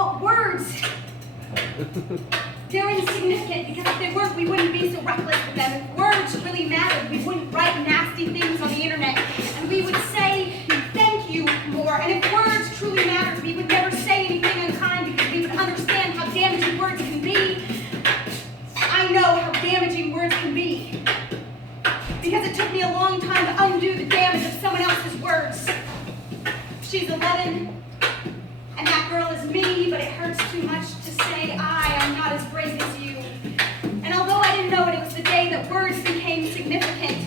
But words, they're insignificant, because if they weren't, we wouldn't be so reckless with them. If words really mattered, we wouldn't write nasty things on the internet, and we would say thank you more. And if words truly mattered, we would never say anything unkind, because we would understand how damaging words can be. I know how damaging words can be, because it took me a long time to undo the damage of someone else's words. She's 11, and that girl is me, but it hurts too much to say I am not as brave as you. And although I didn't know it, it was the day that words became significant.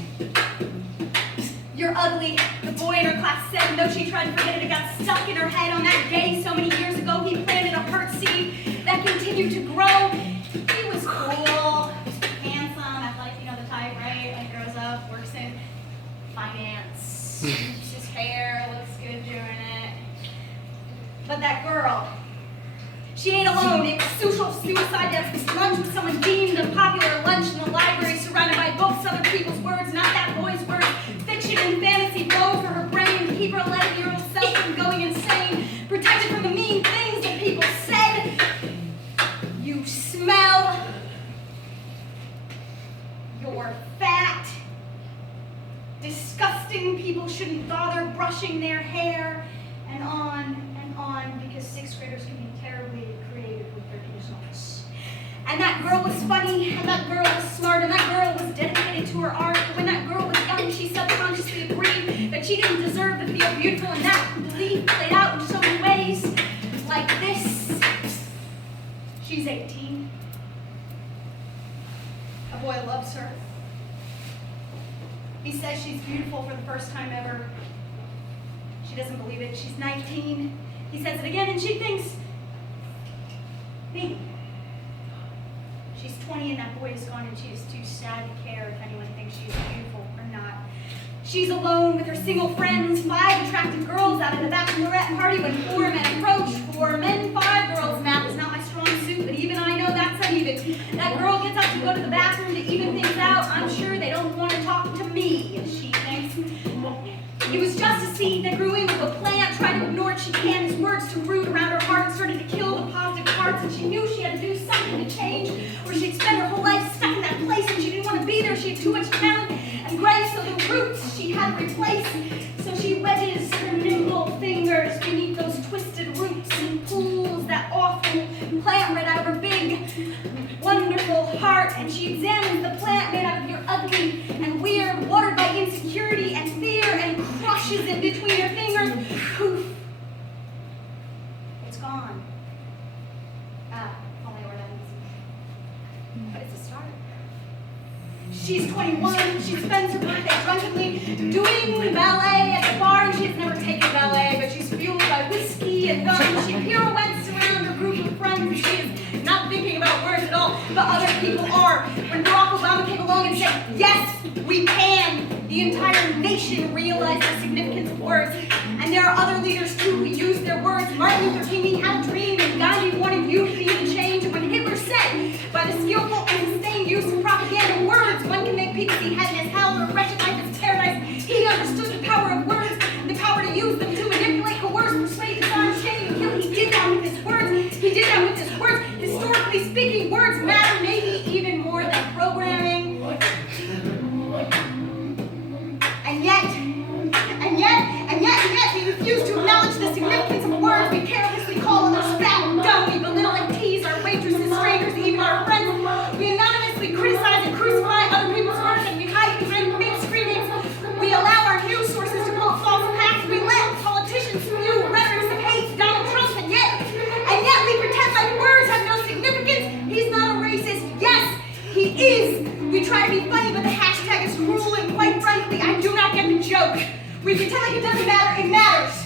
You're ugly, the boy in her class said, and though she tried to forget it, it got stuck in her head. On that day so many years ago, he planted a hurt seed that continued to grow. He was cool, handsome, athletic, you know the type, right? Like grows up, works in finance, keeps his hair, looks good doing it. But that girl, she ain't alone. It was social suicide desk, lunch with someone deemed unpopular, lunch in the library surrounded by books, other people's words, not that boy's words. Fiction and fantasy flow for her brain to keep her 11-year-old self from going insane, protected from the mean things that people said. You smell. You're fat. Disgusting. People shouldn't bother brushing their hair, and on, because 6th graders can be terribly creative with their conditionals. And that girl was funny, and that girl was smart, and that girl was dedicated to her art. But when that girl was young, she subconsciously agreed that she didn't deserve to feel beautiful, and that belief played out in so many ways, like this. She's 18. A boy loves her. He says she's beautiful for the first time ever. She doesn't believe it. She's 19. He says it again, and she thinks, maybe. She's 20, and that boy is gone, and she is too sad to care if anyone thinks she's beautiful or not. She's alone with her single friends, 5 attractive girls out at the bachelorette party when 4 men approach. 4 men, 5 girls. Math is not my strong suit, but even I know that's uneven. That girl gets up to go to the bathroom to even things out. I'm sure they don't want to talk to me, she thinks. It was just a seed that grew into a plant, tried to ignore it. She canned his words to root around her heart and started to kill the positive parts, and she knew she had to do something to change, or she'd spend her whole life stuck in that place, and she didn't want to be there. She had too much talent and grace, so the roots she had to replace. So she wedges her nimble fingers beneath those twisted roots and pulls that awful plant right out of her big, wonderful heart, and she examines the plant made out of your ugly and weird, watered by insecurity and fear, and crushes it between her fingers. Poof. It's gone. Only ornaments. But it's a start. She's 21. She spends her birthday drunkenly doing ballet at the bar, and she's never taken ballet, but she's fueled by whiskey and guns. She pirouettes around her group of friends, and she is not thinking about words at all, but other people are. When Barack Obama came along and said, yes, we can, the entire nation realized the significance of words. And there are other leaders too who use their words. Martin Luther King had a dream, and Gandhi wanted youth to be the change. And when Hitler said, by the skillful and sustained use of propaganda words, one can make people see heaven as hell or wretched life as paradise, he understood the power of words and the power to use them to manipulate, coerce, persuade, disarm, shame, and kill. He did that with his words. He did that with his words. Historically speaking, words matter maybe even more than programming. And yet, we refuse to acknowledge the significance of words. We carelessly call others fat and dumb. We belittle and tease our waitresses, strangers, even our friends. We anonymously criticize and crucify other people's words, and we hide behind big screamings. We allow our news sources to quote false facts. We let politicians spew rhetorics of hate, Donald Trump, and yet we pretend like words have no significance. He's not a racist. Yes, he is. We try to be funny, but the hashtag is cruel, and quite frankly, I do not get the joke. We pretend like it doesn't matter. It matters.